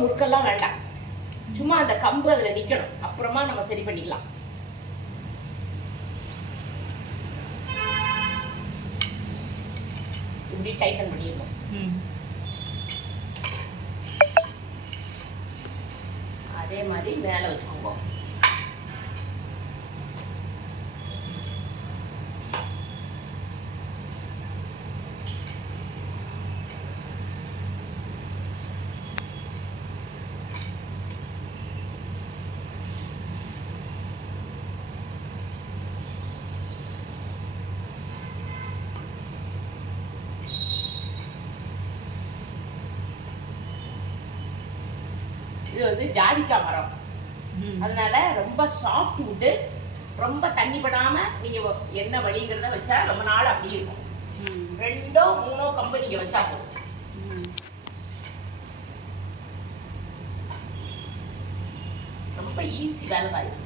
முறுக்கெல்லாம் வேண்டாம், சும்மா அந்த கம்பு அதில் நிற்கணும், அப்புறமா நம்ம சரி பண்ணிக்கலாம். இப்படி டைட்டன் பண்ணிடணும். அதே மாதிரி மேலே வச்சுக்கோங்க. இது வந்து ஜாதிக்காய் மரம், அதனால ரொம்ப சாஃப்ட் வுட்டு, ரொம்ப தண்ணி படாம நீங்க என்ன வழிங்கிறத வச்சா ரொம்ப நாள் அப்படி இருக்கும். 2 3 கம்பு நீங்க வச்சா போதும். ரொம்ப ஈஸி வேலை தான் இது.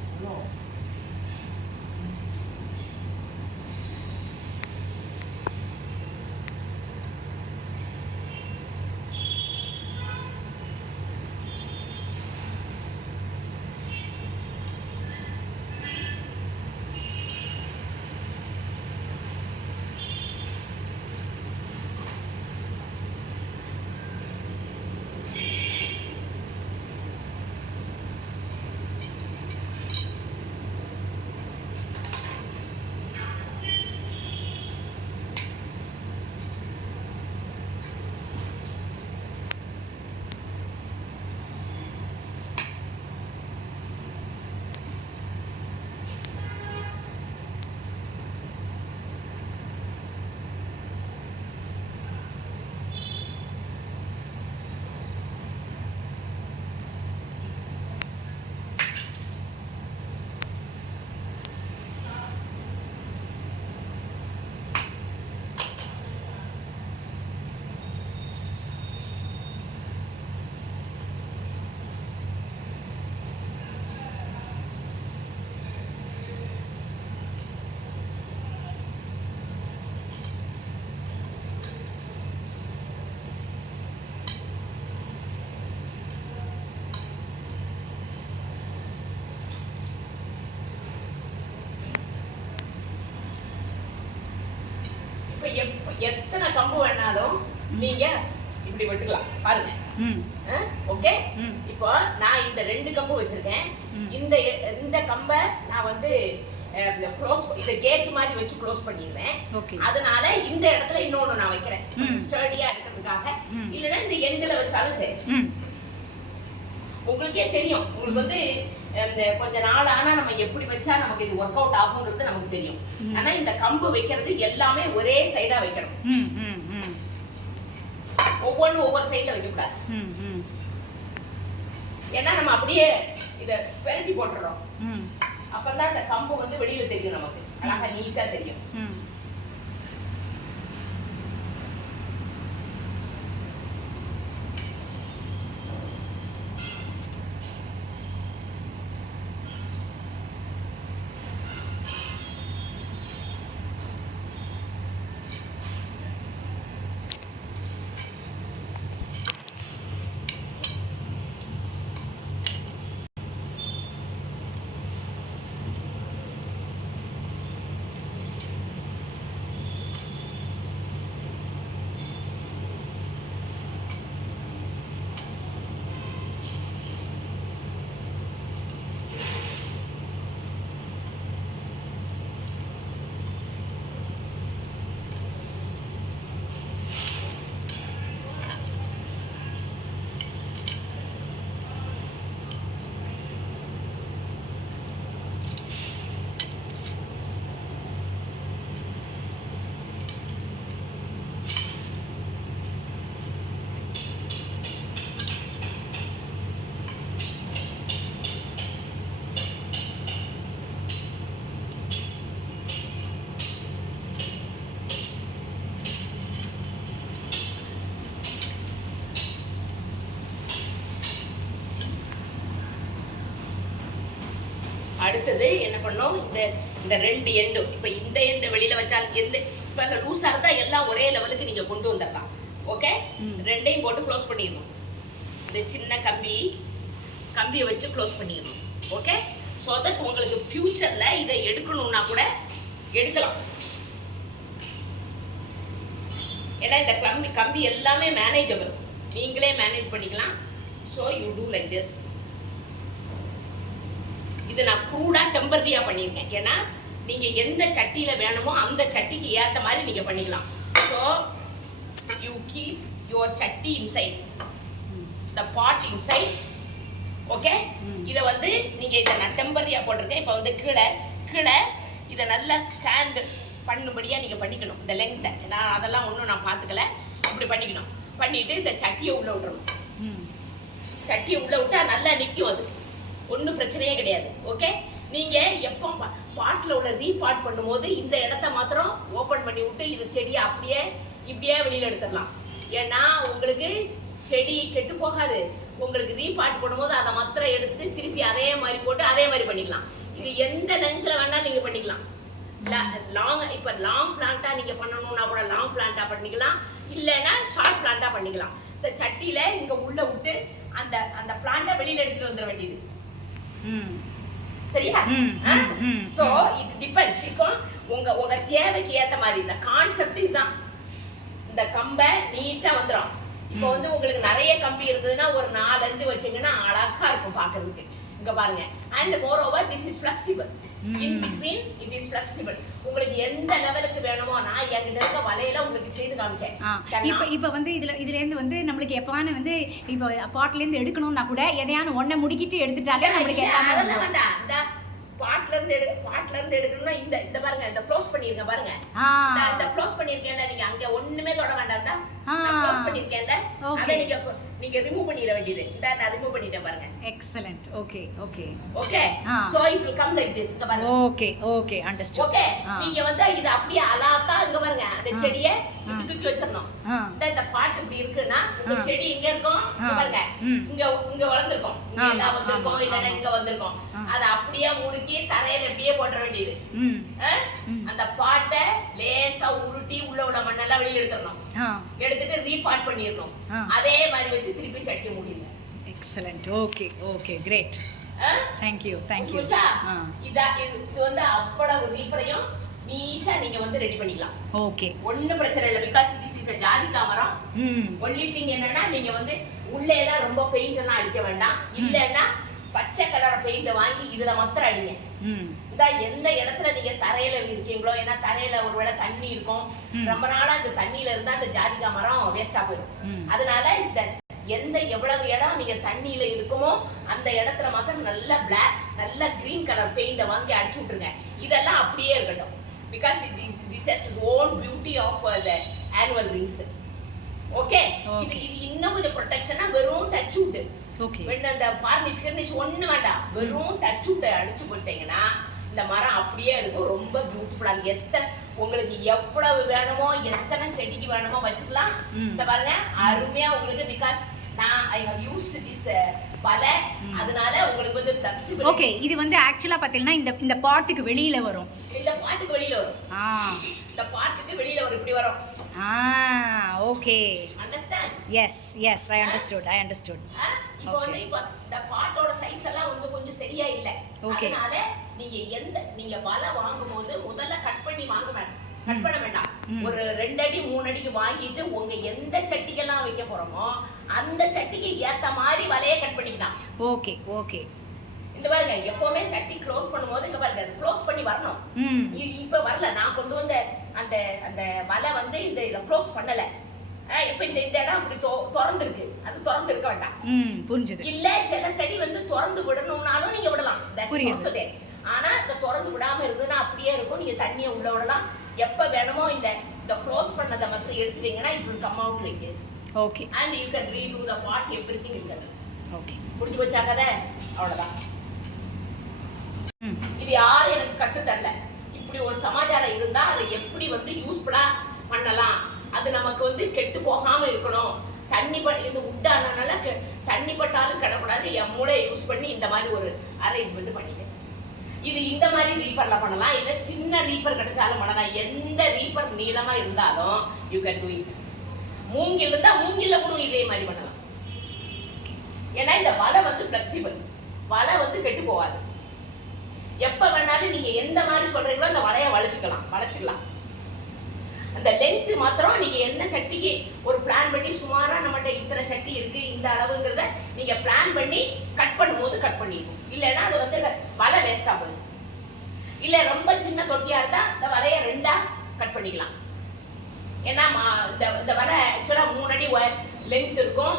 எத்தனை கம்பு வேணாலும் நீங்க இப்படி வெட்டுக்கலாம் பாருங்க. ஓகே, இப்போ நான் இந்த 2 கம்பு வச்சிருக்கேன். இந்த கம்பை நான் வந்து க்ளோஸ், இத கேட் மாதிரி வச்சு க்ளோஸ் பண்ணிடுவேன். அதனால இந்த இடத்துல இன்னொன்னு நான் வைக்கிறேன் ஸ்டடியா இருக்கிறதுக்காக. இல்லைன்னா இந்த எண்ட்ல வச்சாலும் சரி. உங்களுக்கே தெரியும், உங்களுக்கு வந்து கொஞ்ச நாள் ஆனா நம்ம எப்படி வச்சா நமக்கு இது ஒர்க் அவுட் ஆகுங்கிறது நமக்கு தெரியும். ஆனா இந்த கம்பு வைக்கிறது எல்லாமே ஒரே சைடா வைக்கணும். ஒவ்வொன்றும் ஒவ்வொரு சைட்ல வைக்கக்கூடாது. ஏன்னா நம்ம அப்படியே இத பெரட்டி போட்டுறோம். அப்பதான் இந்த கம்பு வந்து வெளியில தெரியும், நமக்கு அழகா நீட்டா தெரியும். அடுத்தது என்ன பண்ணோம், இந்த 2 எண்டும் இப்போ இந்த எண்டு வெளியில வச்சால் எந்த இப்போ லூஸாக இருந்தால் எல்லாம் ஒரே லெவலுக்கு நீங்கள் கொண்டு வந்துடலாம். ஓகே, 2ஐயும் போட்டு க்ளோஸ் பண்ணிடணும். இந்த சின்ன கம்பியை வச்சு க்ளோஸ் பண்ணிடணும். ஓகே, ஸோ தட் உங்களுக்கு ஃபியூச்சரில் இதை எடுக்கணும்னா கூட எடுக்கலாம். ஏன்னா இந்த கம்பி எல்லாமே மேனேஜபிள், நீங்களே மேனேஜ் பண்ணிக்கலாம். So you do like this. இது நான் க்ரூடாக டெம்பரரியாக பண்ணியிருக்கேன். ஏன்னா நீங்கள் எந்த சட்டியில் வேணுமோ அந்த சட்டிக்கு ஏற்ற மாதிரி நீங்கள் பண்ணிக்கலாம். So you keep your chatti inside the pot inside. Okay, இதை வந்து நீங்கள் இதை நான் டெம்பரரியாக போட்டிருக்கேன். இப்போ வந்து கீழே இதை நல்லா ஸ்டாண்ட் பண்ணும்படியாக நீங்கள் பண்ணிக்கணும். இந்த லெங்க்த்தை நான் அதெல்லாம் ஒன்றும் நான் பார்த்துக்கல, இப்படி பண்ணிக்கணும். பண்ணிவிட்டு இந்த சட்டியை உள்ளே விட்டுறணும். சட்டியை உள்ளே விட்டால் நல்லா நிற்கும், அது ஒன்றும் பிரச்சனையே கிடையாது. ஓகே, நீங்கள் எப்போ பாட்டில் உள்ள ரீபாட் பண்ணும்போது இந்த இடத்த மாத்திரம் ஓப்பன் பண்ணி விட்டு இது செடியை இப்படியே வெளியில் எடுத்துடலாம். ஏன்னா உங்களுக்கு செடி கெட்டு போகாது. உங்களுக்கு ரீபாட் பண்ணும்போது அதை மாத்திரம் எடுத்து திருப்பி அதே மாதிரி போட்டு அதே மாதிரி பண்ணிக்கலாம். இது எந்த லென்த்தில் வேணாலும் நீங்கள் பண்ணிக்கலாம். இப்போ லாங் பிளான்ட்டாக நீங்கள் பண்ணணும்னா கூட லாங் பிளான்ட்டாக பண்ணிக்கலாம், இல்லைன்னா ஷார்ட் பிளான்ட்டாக பண்ணிக்கலாம். இந்த சட்டியில் இங்கே உள்ளே விட்டு அந்த பிளான்ட்டை வெளியில் எடுத்துகிட்டு வந்துட வேண்டியது. சரியா? So it depends. இப்போ உங்க தேவைக்கு ஏத்த மாதிரி இந்த கான்செப்ட் இதுதான். இந்த கம்பை நீட்டா வந்துடும். இப்போ வந்து உங்களுக்கு நிறைய கம்பி இருந்ததுன்னா ஒரு 4-5 வச்சீங்கன்னா அழகா இருக்கும் பாக்குறதுக்கு. இங்க பாருங்க. And moreover this is flexible. In between it is flexible. உங்களுக்கு எந்த லெவலுக்கு வேணுமோ நான் என்கிட்ட இருக்க வலையில உங்களுக்கு செய்து காமிச்சேன். இப்போ வந்து இதுல இருந்து வந்து நம்மளுக்கு எப்பவான வந்து இப்போ பாட்ல இருந்து எடுக்கணும்னா கூட எதையான ஒன்றை முடிக்கிட்டு எடுத்துட்டாலே நம்மளுக்கு அதெல்லாம் வேண்டாம். இந்த பாட்ல இருந்து எடுக்கணும்னா இந்த பாருங்க, இந்த க்ளோஸ் பண்ணிருங்க பாருங்க. இந்த க்ளோஸ் பண்ணிருக்கேன்ல, நீங்க அங்க ஒண்ணுமே தொட வேண்டாம்டா. நான் க்ளோஸ் பண்ணிருக்கேன்ல, அதை நீங்க ரிமூவ் பண்ணிர வேண்டியது. நான் ரிமூவ் பண்ணிட்டேன் பாருங்க. Excellent. Okay so it will come like this. இங்க பாருங்க. Okay understood. ஓகே, நீங்க வந்து இது அப்படியே அலாக்கா இங்க பாருங்க அந்த செடியை இப்படி தூக்கி வச்சிரணும். இந்த பாட் இப்படி இருக்குன்னா இந்த செடி எங்க இருக்கும்? இங்க பாருங்க, இங்க வளர்ந்திருக்கும், இங்க எல்லாம் வந்திருக்கும், இல்லனா இங்க வந்திருக்கும். அதை அப்படியே முறுக்கி தரையில அப்படியே போட வேண்டியது. அந்த பாட்டை லேசா உருட்டி உள்ள மண்ணெல்லாம் வெளியே எடுத்துடணும். எடுத்துட்டு ரீபாட் பண்ணிடணும். அதே மாதிரி வச்சு திருப்பி சட்டி மூடிடுங்க. Excellent. Okay great. Thank you. இது வந்து அவ்வளவு ரீப்பரையும் நீட்டா நீங்க வந்து ரெடி பண்ணிக்கலாம். ஓகே, ஒன்னும் பிரச்சனை இல்லை. Because this is a Jathika மரம். ஒன்லி திங் என்னன்னா நீங்க வந்து உள்ளே எல்லாம் ரொம்ப பெயிண்ட் எல்லாம் அடிக்க வேண்டாம். இல்லன்னா பச்சை கலர் பெயிண்ட் வாங்கி இதுல மாத்திரம் அடிங்க. எந்த இடத்துல நீங்க தரையில இருக்கீங்களோ, ஏன்னா தரையில ஒருவேளை தண்ணி இருக்கும், ரொம்ப நாளா இந்த தண்ணியில இருந்தா அந்த ஜாதிகா மரம் வேஸ்டா போயிடும். அதனால இந்த எவ்வளவு இடம் நீங்க தண்ணியில இருக்குமோ அந்த இடத்துல மாத்திரம் நல்ல கிரீன் கலர் பெயிண்ட வாங்கி அடிச்சு விட்டுருங்க. இதெல்லாம் அப்படியே இருக்கட்டும். Because this has its own beauty of the annual rings. Okay, இது இன்னும் கொஞ்சம் ப்ரொடெக்ஷனா வெறும் டச் வுட். ஓகே, அந்த ஃபார்னிஷ் ஒண்ணு வேண்டாம், வெறும் டச் வுட் அடிச்சு போட்டீங்கன்னா இந்த மரம் அப்படியே இருக்கும். ரொம்ப பியூட்டிஃபுல்லா உங்களுக்கு எவ்வளவு வேணுமோ எத்தனை செடிக்கு வேணுமோ வச்சுக்கலாம். இந்த பாருங்க அருமையா உங்களுக்கு. Because I have used this பல, அதனால உங்களுக்கு வந்து ஃப்ளெக்சிபிள். ஓகே, இது வந்து ஆக்சுவலா பாத்தீங்கன்னா இந்த பாட்டுக்கு வெளியில வரும். இந்த பாட்டுக்கு வெளியில வரும். இந்த பாட்டுக்கு வெளியில வரும், இப்படி வரும். Okay, understand? Yes I understood. இப்போ வந்து இந்த பாட்டோட சைஸ் எல்லாம் வந்து கொஞ்சம் சரியா இல்ல. அதனால நீங்க வலை வாங்கும்போது முதல்ல கட் பண்ண வேண்டாம். ஒரு 2 அடி 3 அடிக்கு வாங்கிட்டு உங்க எந்த சட்டிக்கெல்லாம் வைக்க போறோமோ அந்த சட்டிக்கு ஏத்த மாதிரி வலையை கட் பண்ணிக்கலாம். ஓகே. இந்த பாருங்க, எப்பவுமே சட்டி க்ளோஸ் பண்ணும்போது இங்க பாருங்க அது க்ளோஸ் பண்ணி வரணும். இப்ப வரல, நான் கொண்டு வந்த அந்த வலை வந்து இத க்ளோஸ் பண்ணல. இப்ப இந்த இடம் அப்படி திறந்து இருக்கு, அது திறந்து இருக்க வேண்டாம். புரிஞ்சுது இல்ல? சில செடி வந்து திறந்து விடணும்னாலும் நீங்க விடலாம். புரியுது. ஆனா இந்த திறந்து விடாம இருந்ததுன்னா அப்படியே இருக்கும். நீங்க தண்ணியை உள்ள விடலாம். எப்ப வேணுமோ இந்த க்ளோஸ் பண்ணதை மட்டும் எடுத்துட்டீங்கன்னா it will come out like this. Okay, and you can redo the pot, everything you can. Okay, முடிஞ்சு போச்சா கதை? அவ்வளவுதான். இது யாரும் எனக்கு கத்து தரல. இப்படி ஒரு சமாச்சாரம் இருந்தா அதை எப்படி வந்து யூஸ்ஃபுல்லா பண்ணலாம், அது நமக்கு வந்து கெட்டு போகாம இருக்கணும். இது உட்டானனால தண்ணி பட்டாலும் கிடக்கூடாது. என் மூளையை யூஸ் பண்ணி இந்த மாதிரி ஒரு அரேஞ்ச்மெண்ட் பண்ணிட்டேன். இது இந்த மாதிரி ரீப்பர்ல பண்ணலாம், இல்ல சின்ன ரீப்பர் கிடைச்சாலும் பண்ணலாம். எந்த ரீப்பர் நீளமா இருந்தாலும் யூ கேன் டு இட். மூங்கில் இருந்தா மூங்கில்ல கூட இதே மாதிரி பண்ணலாம். ஏன்னா இந்த வலை வந்து ஃபிளெக்சிபிள், வலை வந்து கெட்டு போகாது. எப்ப வேணாலும் நீங்க எந்த மாதிரி சொல்றீங்களோ அந்த வலையை வளைச்சுக்கலாம். அந்த லென்த் மாத்திரம் நீங்க என்ன சட்டிக்கு ஒரு பிளான் பண்ணி சுமாரா நம்மகிட்ட இத்தனை சட்டி இருக்கு இந்த அளவுங்கிறத நீங்க பிளான் பண்ணி கட் பண்ணும்போது கட் பண்ணிடணும். இல்லைன்னா அது வந்து வலை வேஸ்டா போகுது. இல்ல ரொம்ப சின்ன தொட்டியா இருந்தா இந்த வலையை 2ஆ கட் பண்ணிக்கலாம். ஏன்னா இந்த வலை ஆக்சுவலா 3 அடி லென்த் இருக்கும்.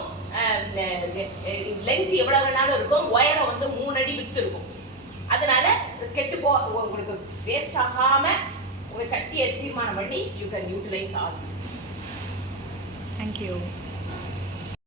லென்த் எவ்வளவு வேணாலும் இருக்கும். உயரம் வந்து 3 அடி வித்து இருக்கும். அதனால கெட்டு உங்களுக்கு வேஸ்ட் ஆகாம உங்க சட்டியை தீர்மானம் பண்ணி you can utilise all this. Thank you.